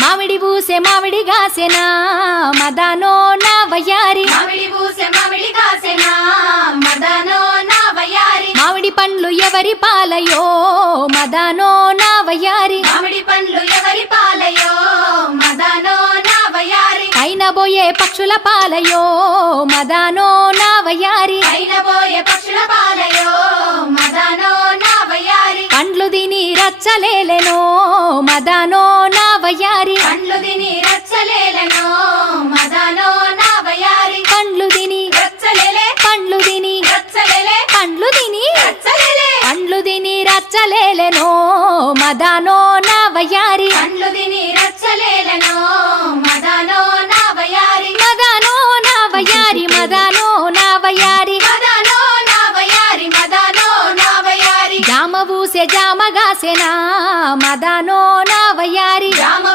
మామిడి పూసే మామిడి గాసెనా మదానో నా వయ్యారి మామిడి పూసే మామిడి కాసెనా మదనో నా వయ్యారి మామిడి పండ్లు ఎవరి పాలయో మదానో నా వయ్యారి మామిడి పండ్లు ఎవరి పాలయో మదనో నా వయ్యారి పైన బోయే పక్షుల పాలయో మదానో నా వయ్యారి పైన పోయే పక్షుల పాలయో మదనో నా వయ్యారి పండ్లు తిని రచ్చలేలెనో మదానో నా వయ్యారి పండ్లు తిని రచ్చలేలెనో మదనో నా వయ్యారి పండ్లు తిని రచ్చలేలే పండ్లు తిని రచ్చలేలే పండ్లు తిని రచ్చలేలే పండ్లు తిని రచ్చలేలెనో మదానో నా వయ్యారి పండ్లు తిని రచ్చలేలెనో మదనో నా వయ్యారి మదానో నా వయ్యారి మదానో నా వయ్యారి మదనో నా వయ్యారి మదనో నా వయ్యారి జామ పూసే జామ గాసెనా మదానో నా వయ్యారి జామ